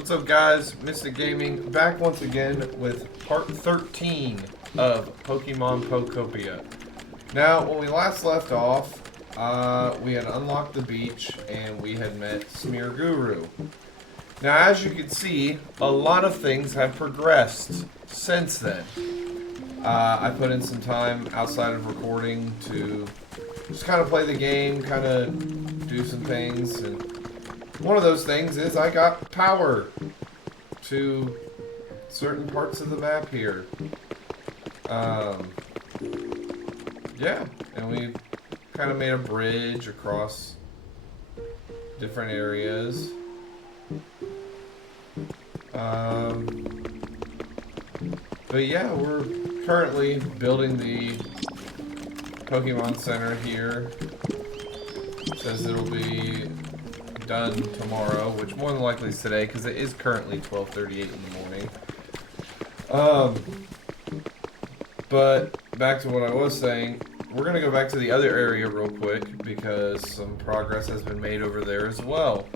What's up, guys? Mystic Gaming back once again with part 13 of Pokemon Pokopia. Now, when we last left off, we had unlocked the beach and we had met Smear Guru. Now, as you can see, a lot of things have progressed since then. I put in some time outside of recording to just kind of play the game, kind of do some things, and one of those things is I got power to certain parts of the map here. Yeah, and we kind of made a bridge across different areas. But yeah, we're currently building the Pokemon Center here. It says it'll be done tomorrow, which more than likely is today, because it is currently 12:38 in the morning. But back to what I was saying, we're going to go back to the other area real quick, because some progress has been made over there as well.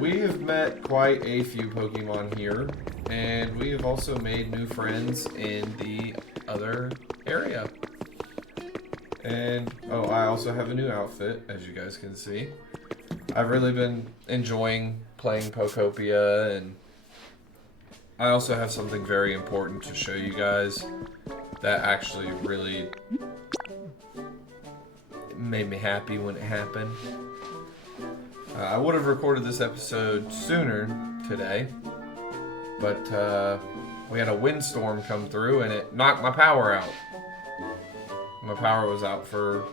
We have met quite a few Pokemon here, and we have also made new friends in the other area. And, oh, I also have a new outfit, as you guys can see. I've really been enjoying playing Pokopia, and I also have something very important to show you guys that actually really made me happy when it happened. I would have recorded this episode sooner today, but we had a windstorm come through and it knocked my power out. My power was out for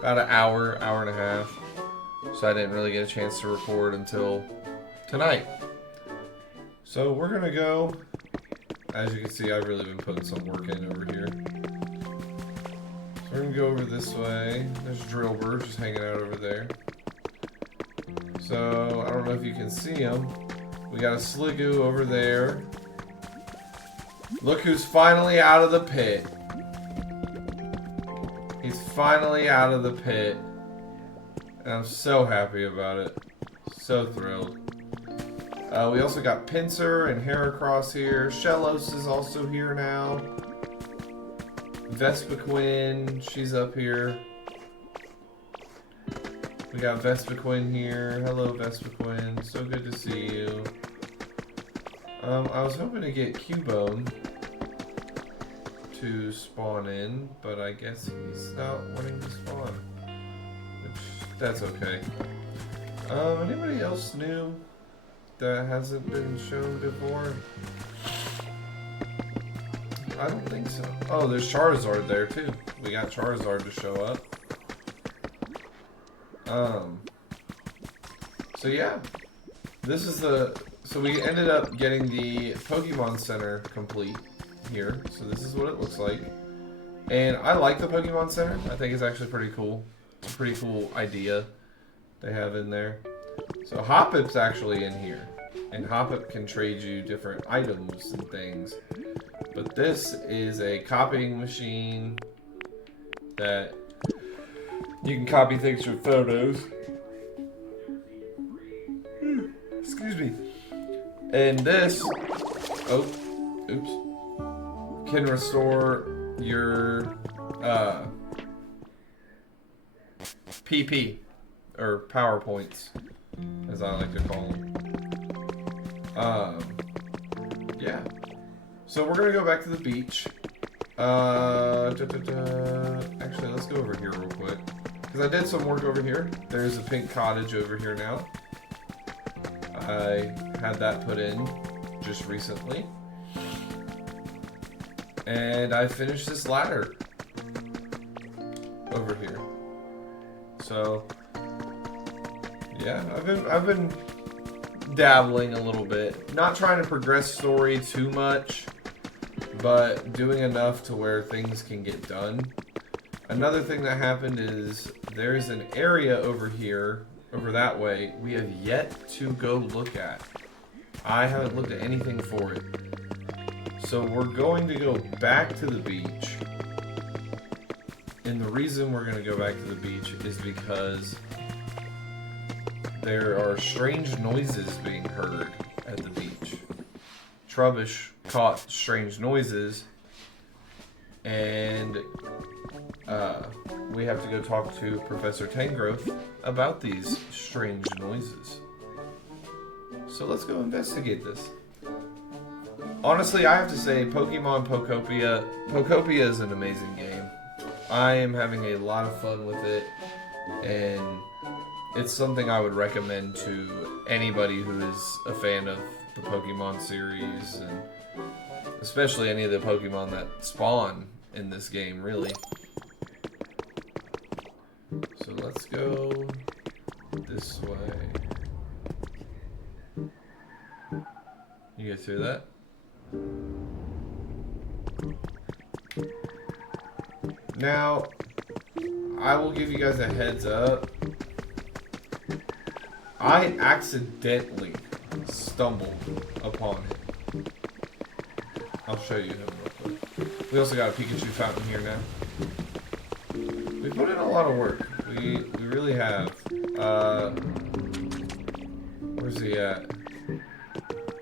about an hour, hour and a half. So I didn't really get a chance to record until tonight. So we're gonna go. As you can see, I've really been putting some work in over here. So we're gonna go over this way. There's Drillbur just hanging out over there. So I don't know if you can see him. We got a Sliggoo over there. Look who's finally out of the pit. He's finally out of the pit. And I'm so happy about it. So thrilled. We also got Pinsir and Heracross here. Shellos is also here now. Vespiquen, she's up here. We got Vespiquen here. Hello, Vespiquen. So good to see you. I was hoping to get Cubone to spawn in, but I guess he's not wanting to spawn. That's okay. Anybody else new that hasn't been shown before? I don't think so. Oh, there's Charizard there too. We got Charizard to show up. So yeah. This is so we ended up getting the Pokemon Center complete here. So this is what it looks like. And I like the Pokemon Center. I think it's actually pretty cool. It's a pretty cool idea they have in there. So Hoppip's actually in here, and Hoppip can trade you different items and things. But this is a copying machine that you can copy things from photos. Excuse me. And this, can restore your PP, or PowerPoints, as I like to call them. Yeah. So we're gonna go back to the beach. Actually, let's go over here real quick, because I did some work over here. There's a pink cottage over here now. I had that put in just recently. And I finished this ladder over here. So yeah, I've been dabbling a little bit, not trying to progress story too much, but doing enough to where things can get done. Another thing that happened is there's an area over here, over that way, we have yet to go look at. I haven't looked at anything for it. So we're going to go back to the beach. And the reason we're going to go back to the beach is because there are strange noises being heard at the beach. Trubbish caught strange noises, and we have to go talk to Professor Tangrowth about these strange noises. So let's go investigate this. Honestly, I have to say, Pokemon Pokopia is an amazing game. I am having a lot of fun with it, and it's something I would recommend to anybody who is a fan of the Pokemon series, and especially any of the Pokemon that spawn in this game, really. So let's go this way. You get through that? Now, I will give you guys a heads up. I accidentally stumbled upon him. I'll show you him real quick. We also got a Pikachu fountain here now. We put in a lot of work. We really have. Where's he at?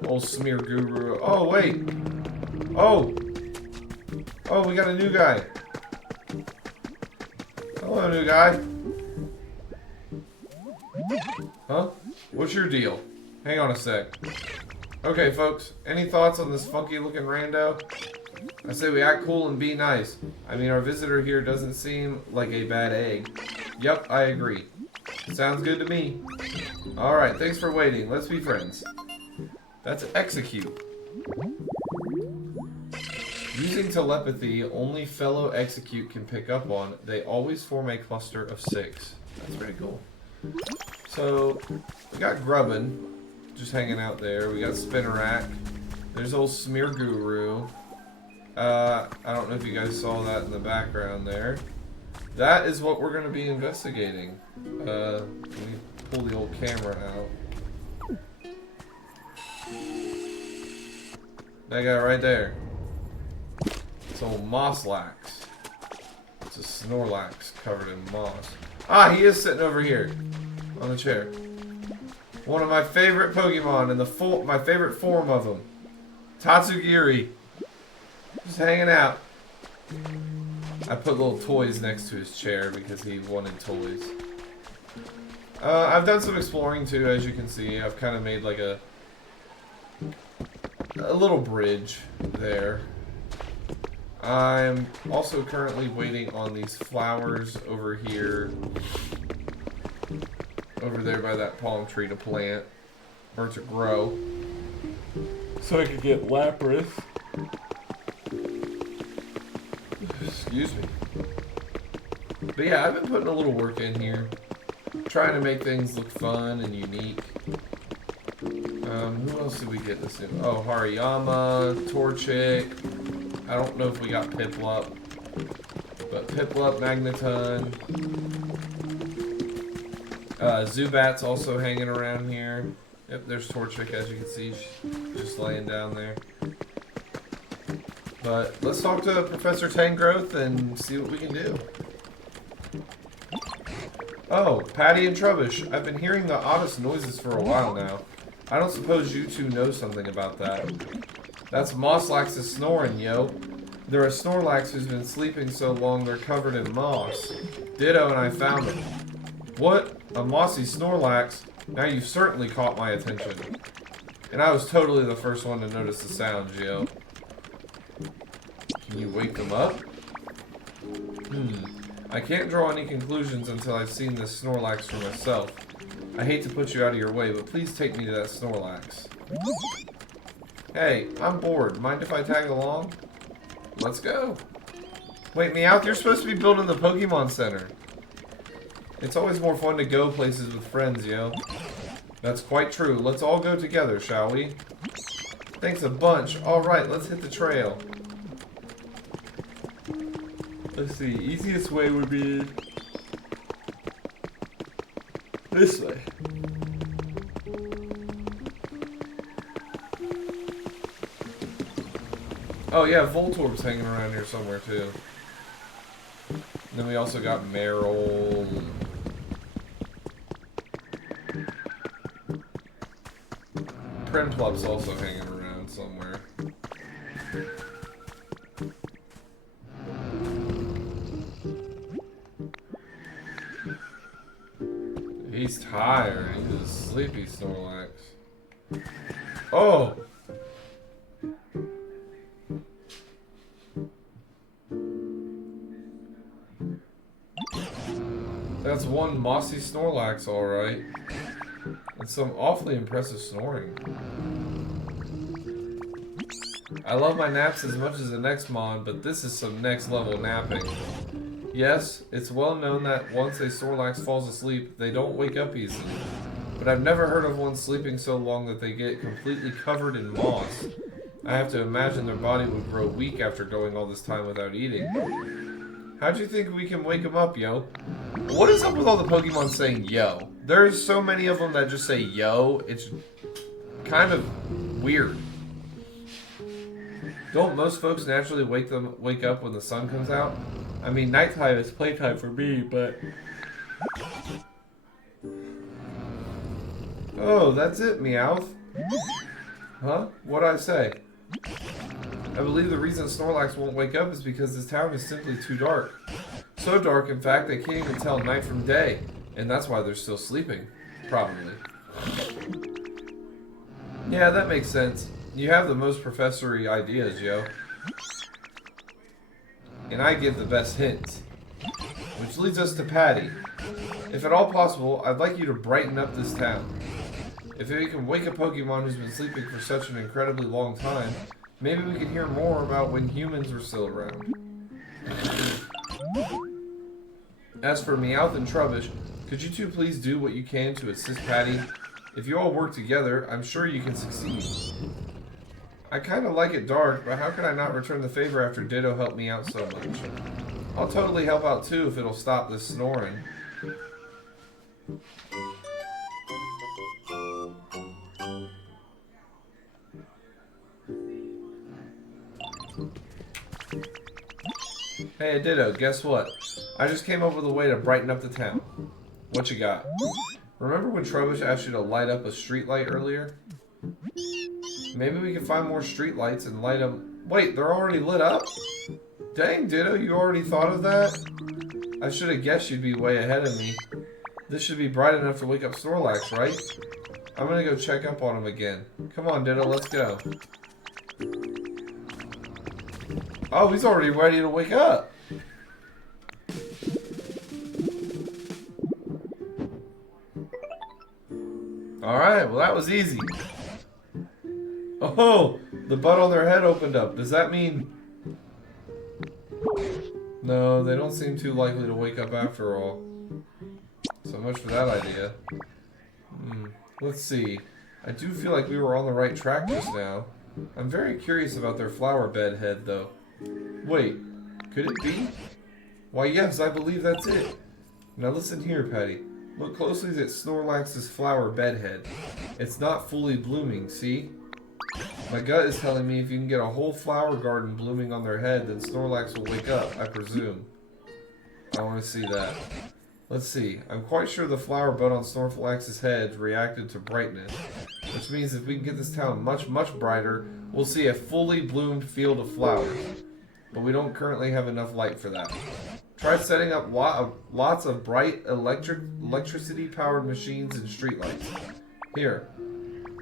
Old Smear Guru. Oh, wait. Oh, we got a new guy. Hello, new guy. Huh? What's your deal? Hang on a sec. Okay, folks. Any thoughts on this funky-looking rando? I say we act cool and be nice. I mean, our visitor here doesn't seem like a bad egg. Yep, I agree. Sounds good to me. Alright, thanks for waiting. Let's be friends. That's execute. Using telepathy, only fellow execute can pick up on. They always form a cluster of 6. That's very cool. So, we got Grubbin, just hanging out there. We got Spinnerack. There's old Smear Guru. I don't know if you guys saw that in the background there. That is what we're going to be investigating. Let me pull the old camera out. That guy right there. It's old Mosslax. It's a Snorlax covered in moss. Ah, he is sitting over here on the chair. One of my favorite Pokemon and my favorite form of them. Tatsugiri. Just hanging out. I put little toys next to his chair because he wanted toys. I've done some exploring too, as you can see. I've kind of made like a little bridge there. I'm also currently waiting on these flowers over here. Over there by that palm tree to plant. Or to grow. So I could get Lapras. Excuse me. But yeah, I've been putting a little work in here. Trying to make things look fun and unique. Who else did we get this in? Oh, Hariyama, Torchic. I don't know if we got Piplup. But Piplup, Magneton. Zubat's also hanging around here. Yep, there's Torchic, as you can see. She's just laying down there. But let's talk to Professor Tangrowth and see what we can do. Oh, Patty and Trubbish. I've been hearing the oddest noises for a while now. I don't suppose you two know something about that. That's Mosslax's snoring, yo. They're a Snorlax who's been sleeping so long they're covered in moss. Ditto and I found them. What? A mossy Snorlax? Now you've certainly caught my attention. And I was totally the first one to notice the sound, yo. Can you wake them up? I can't draw any conclusions until I've seen this Snorlax for myself. I hate to put you out of your way, but please take me to that Snorlax. Hey, I'm bored. Mind if I tag along? Let's go. Wait, Meowth, you're supposed to be building the Pokemon Center. It's always more fun to go places with friends, yo. That's quite true. Let's all go together, shall we? Thanks a bunch. Alright, let's hit the trail. Let's see, easiest way would be this way. Oh yeah, Voltorb's hanging around here somewhere too. And then we also got Meryl. Prinplup's also hanging around somewhere. He's tired. He's a sleepy Snorlax. Oh! That's one mossy Snorlax, alright. That's some awfully impressive snoring. I love my naps as much as the next Mon, but this is some next level napping. Yes, it's well known that once a Snorlax falls asleep, they don't wake up easily. But I've never heard of one sleeping so long that they get completely covered in moss. I have to imagine their body would grow weak after going all this time without eating. How do you think we can wake them up, yo? What is up with all the Pokemon saying yo? There's so many of them that just say yo, it's kind of weird. Don't most folks naturally wake up when the sun comes out? I mean, nighttime is playtime for me, but... Oh, that's it, Meowth. Huh? What'd I say? I believe the reason Snorlax won't wake up is because this town is simply too dark. So dark, in fact, they can't even tell night from day. And that's why they're still sleeping. Probably. Yeah, that makes sense. You have the most professory ideas, yo. And I give the best hints. Which leads us to Patty. If at all possible, I'd like you to brighten up this town. If we can wake a Pokemon who's been sleeping for such an incredibly long time, maybe we can hear more about when humans were still around. As for Meowth and Trubbish, could you two please do what you can to assist Patty? If you all work together, I'm sure you can succeed. I kind of like it dark, but how can I not return the favor after Ditto helped me out so much? I'll totally help out too if it'll stop this snoring. Hey Ditto, guess what? I just came up with a way to brighten up the town. What you got? Remember when Trubbish asked you to light up a streetlight earlier? Maybe we can find more streetlights and light them. Wait, they're already lit up? Dang, Ditto, you already thought of that? I should have guessed you'd be way ahead of me. This should be bright enough to wake up Snorlax, right? I'm gonna go check up on him again. Come on, Ditto, let's go. Oh, he's already ready to wake up. Alright, well that was easy. Oh, the bud on their head opened up. Does that mean... No, they don't seem too likely to wake up after all. So much for that idea. Let's see. I do feel like we were on the right track just now. I'm very curious about their flower bed head, though. Wait, could it be? Why, yes, I believe that's it. Now listen here, Patty. Look closely at Snorlax's flower bed head. It's not fully blooming, see? My gut is telling me if you can get a whole flower garden blooming on their head, then Snorlax will wake up, I presume. I want to see that. Let's see. I'm quite sure the flower bud on Snorlax's head reacted to brightness, which means if we can get this town much, much brighter, we'll see a fully bloomed field of flowers. But we don't currently have enough light for that. Try setting up lots of bright electricity-powered machines and streetlights. Here.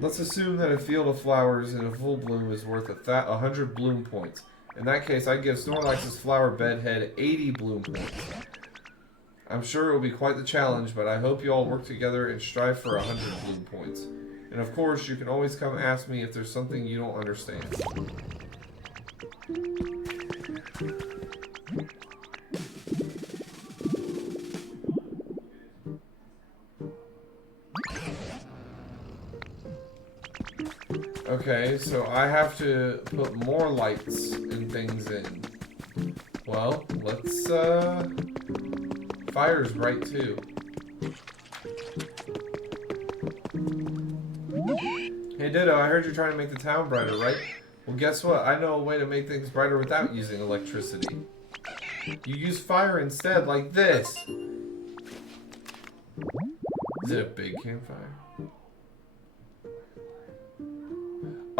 Let's assume that a field of flowers in a full bloom is worth 100 bloom points. In that case, I'd give Snorlax's flower bed head 80 bloom points. I'm sure it will be quite the challenge, but I hope you all work together and strive for 100 bloom points. And of course, you can always come ask me if there's something you don't understand. Okay, so I have to put more lights and things in. Well, let's, fire's bright too. Hey Ditto, I heard you're trying to make the town brighter, right? Well, guess what? I know a way to make things brighter without using electricity. You use fire instead, like this. Is it a big campfire?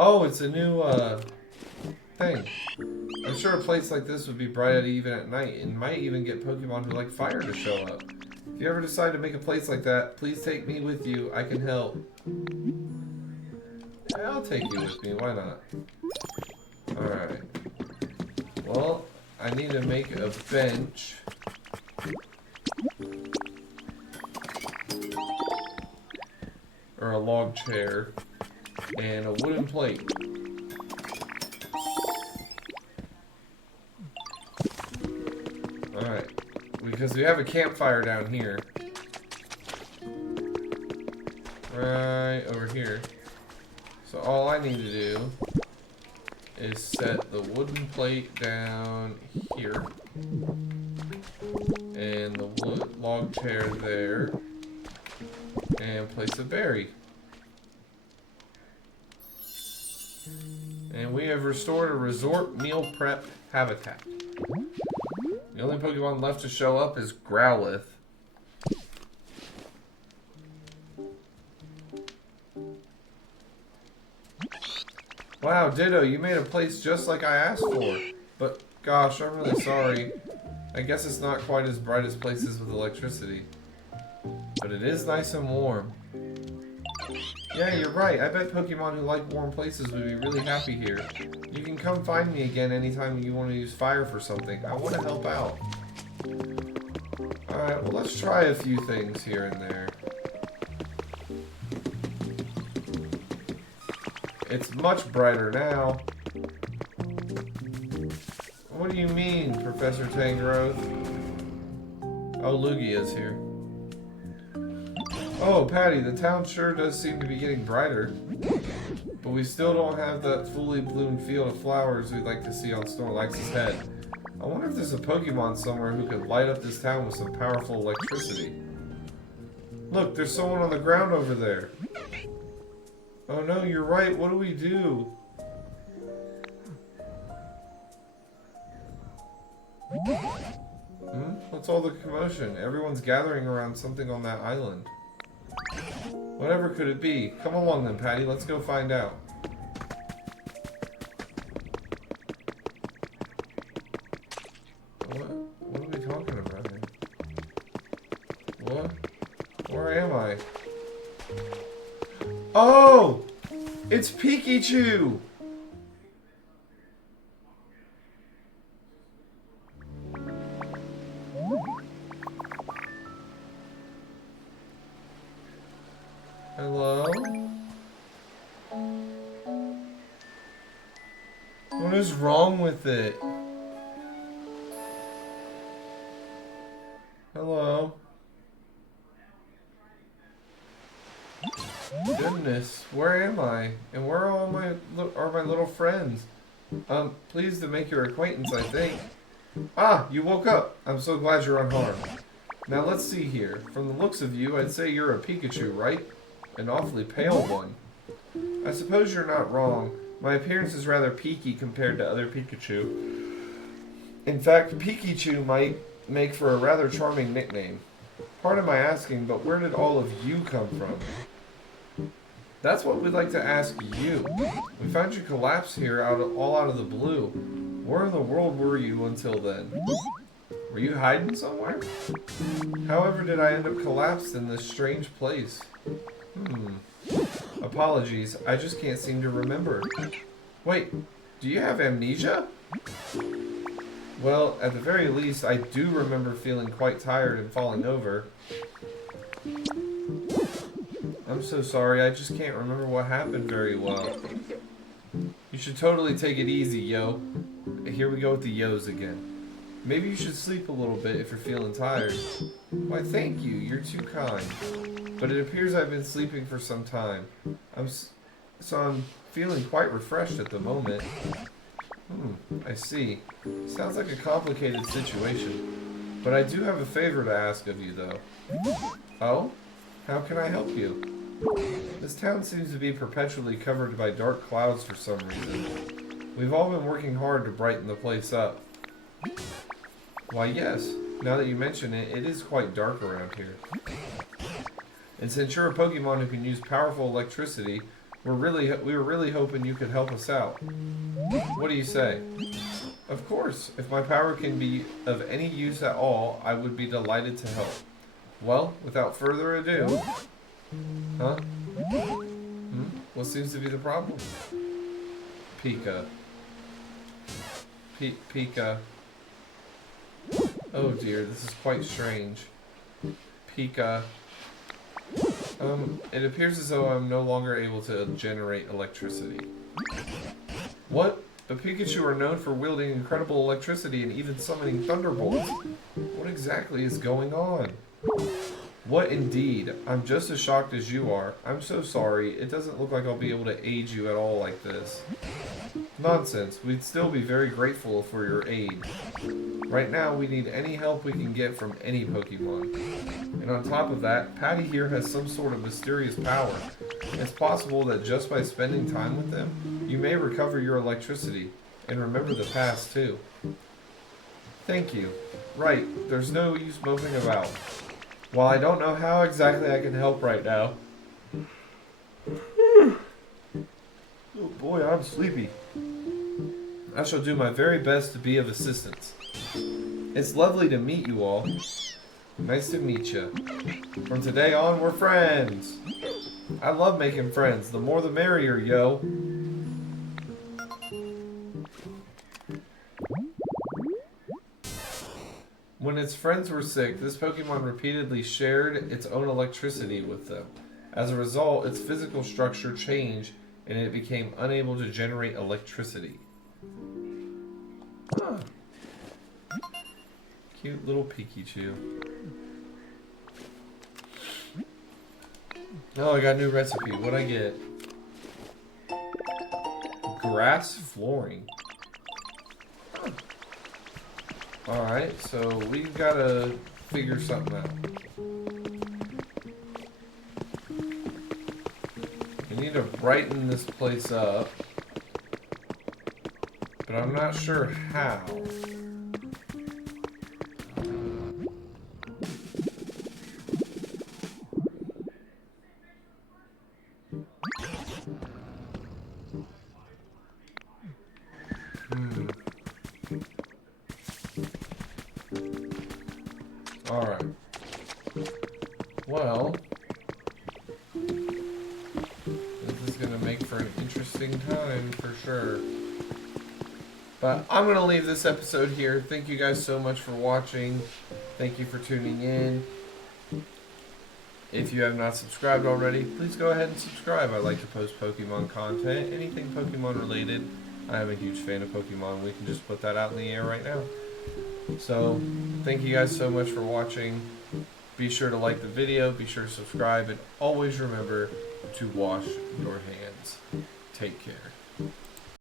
Oh, it's a new, thing. I'm sure a place like this would be bright even at night, and might even get Pokemon who like fire to show up. If you ever decide to make a place like that, please take me with you. I can help. Yeah, I'll take you with me. Why not? Alright. Well, I need to make a bench. Or a log chair. And a wooden plate. Alright. Because we have a campfire down here. Right over here. So all I need to do is set the wooden plate down here. And the wood log chair there. And place a berry. And we have restored a resort meal prep habitat. The only Pokemon left to show up is Growlithe. Wow, Ditto, you made a place just like I asked for. But, gosh, I'm really sorry. I guess it's not quite as bright as places with electricity. But it is nice and warm. Yeah, you're right. I bet Pokemon who like warm places would be really happy here. You can come find me again anytime you want to use fire for something. I want to help out. Alright, well let's try a few things here and there. It's much brighter now. What do you mean, Professor Tangrowth? Oh, Lugia's here. Oh, Patty, the town sure does seem to be getting brighter. But we still don't have that fully bloomed field of flowers we'd like to see on Snorlax's head. I wonder if there's a Pokemon somewhere who could light up this town with some powerful electricity. Look, there's someone on the ground over there. Oh no, you're right. What do we do? What's all the commotion? Everyone's gathering around something on that island. Whatever could it be? Come along then, Patty. Let's go find out. What are we talking about here? What? Where am I? Oh! It's Pikachu! Hello? What is wrong with it? Hello? Goodness, where am I? And where are all my little friends? Pleased to make your acquaintance, I think. Ah, you woke up. I'm so glad you're unharmed. Now let's see here. From the looks of you, I'd say you're a Pikachu, right? An awfully pale one. I suppose you're not wrong. My appearance is rather peaky compared to other Pikachu. In fact, Peakychu might make for a rather charming nickname. Pardon my asking, but where did all of you come from? That's what we'd like to ask you. We found you collapsed here all out of the blue. Where in the world were you until then? Were you hiding somewhere? However did I end up collapsed in this strange place? Apologies, I just can't seem to remember. Wait, do you have amnesia? Well, at the very least, I do remember feeling quite tired and falling over. I'm so sorry, I just can't remember what happened very well. You should totally take it easy, yo. Here we go with the yos again. Maybe you should sleep a little bit if you're feeling tired. Why, thank you, you're too kind. But it appears I've been sleeping for some time. I'm feeling quite refreshed at the moment. I see. Sounds like a complicated situation. But I do have a favor to ask of you, though. Oh? How can I help you? This town seems to be perpetually covered by dark clouds for some reason. We've all been working hard to brighten the place up. Why, yes. Now that you mention it, it is quite dark around here. And since you're a Pokemon who can use powerful electricity, We were really hoping you could help us out. What do you say? Of course. If my power can be of any use at all, I would be delighted to help. Well, without further ado... Huh? What seems to be the problem? Pika. Pika. Oh dear, this is quite strange. Pika. It appears as though I'm no longer able to generate electricity. What? But Pikachu are known for wielding incredible electricity and even summoning thunderbolts. What exactly is going on? What indeed? I'm just as shocked as you are. I'm so sorry. It doesn't look like I'll be able to aid you at all like this. Nonsense. We'd still be very grateful for your aid. Right now, we need any help we can get from any Pokemon. And on top of that, Patty here has some sort of mysterious power. It's possible that just by spending time with them, you may recover your electricity. And remember the past, too. Thank you. Right, there's no use moping about. While I don't know how exactly I can help right now. Oh boy, I'm sleepy. I shall do my very best to be of assistance. It's lovely to meet you all. Nice to meet you. From today on, we're friends. I love making friends. The more the merrier, yo. When its friends were sick, this Pokemon repeatedly shared its own electricity with them. As a result, its physical structure changed and it became unable to generate electricity. Huh. Cute little Pikachu. Oh, I got a new recipe. What'd I get? Grass flooring. Huh. Alright, so we've got to figure something out. We need to brighten this place up. But I'm not sure how. Alright. Well, this is going to make for an interesting time for sure. But I'm going to leave this episode here. Thank you guys so much for watching. Thank you for tuning in. If you have not subscribed already, please go ahead and subscribe. I like to post Pokemon content, anything Pokemon related. I am a huge fan of Pokemon. We can just put that out in the air right now. So, thank you guys so much for watching. Be sure to like the video, be sure to subscribe, and always remember to wash your hands. Take care.